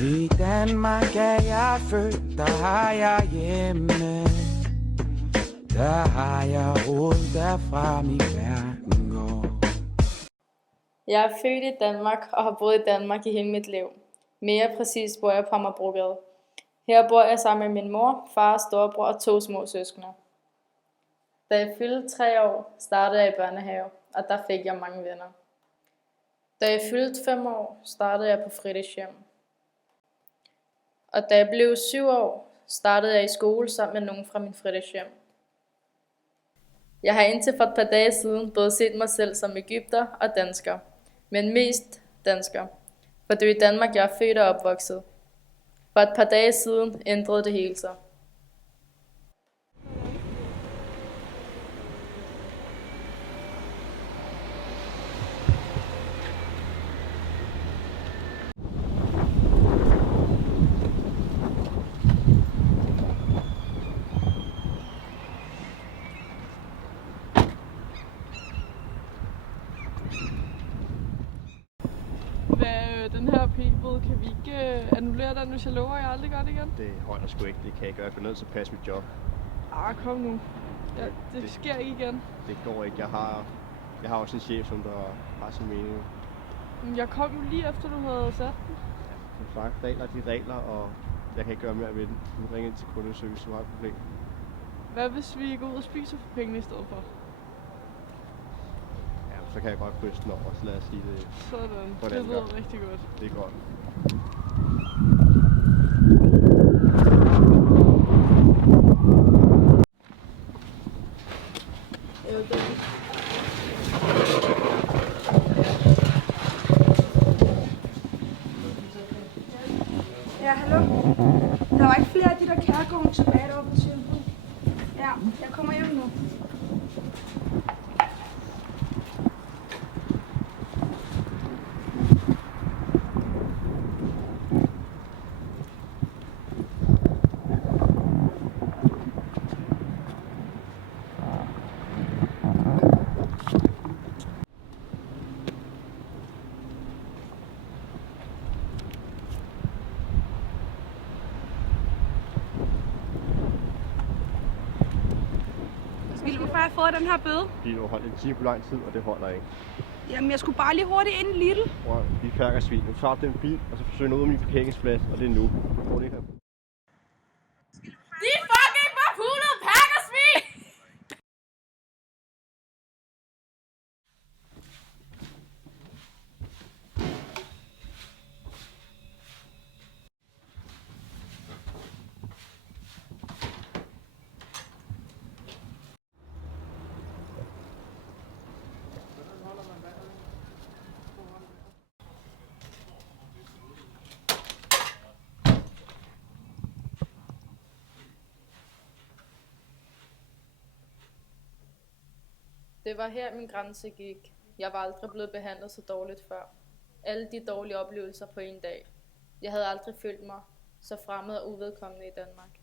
I Danmark er jeg født, der har jeg hjemme. Der har jeg rod, derfra min verden går. Jeg er født i Danmark og har boet i Danmark i hele mit liv. Mere præcis bor jeg på Amagerbrogade. Her bor jeg sammen med min mor, far, storebror og 2 små søskende. Da jeg fyldte 3 år, startede jeg i børnehave, og der fik jeg mange venner. Da jeg fyldte 5 år, startede jeg på fritidshjem. Og da jeg blev 7 år, startede jeg i skole sammen med nogen fra min fritidshjem. Jeg har indtil for et par dage siden både set mig selv som egypter og dansker, men mest dansker, for det er i Danmark, jeg er født og opvokset. For et par dage siden ændrede det hele sig. Den her p-bøde, kan vi ikke annullere den, hvis jeg lover, at jeg aldrig gør det igen? Det holder sgu ikke, det kan jeg gøre. Jeg går ned til at passe mit job. Kom nu. Ja, det sker ikke igen. Det går ikke. Jeg har også en chef, som der har sin mening. Men jeg kom jo lige efter, du havde sat den. Som sagt, regler de regler, og jeg kan ikke gøre mere ved den. Du ringer ind til kundeservice, du har et problem. Hvad hvis vi går ud og spiser for pengene i stedet for? Ja, så kan jeg godt krydse den over, så lad os sige det. Sådan, det lyder rigtig godt. Det er godt. Ja, hallo? Der var ikke flere af de der kærgården tilbage deroppe på tempoet. Ja, jeg kommer hjem nu. Hvorfor har jeg fået den her bøde? Fordi du har holdt en time på lang tid, og det holder ikke. Jamen, jeg skulle bare lige hurtigt ind i Lidl. Prøv, vi færker svin. Nu tager den bil, og så forsøger ud af min parkeringsplads, og det er nu. De fucking forpulede pakkersvin! Det var her min grænse gik. Jeg var aldrig blevet behandlet så dårligt før. Alle de dårlige oplevelser på en dag. Jeg havde aldrig følt mig så fremmed og uvedkommende i Danmark.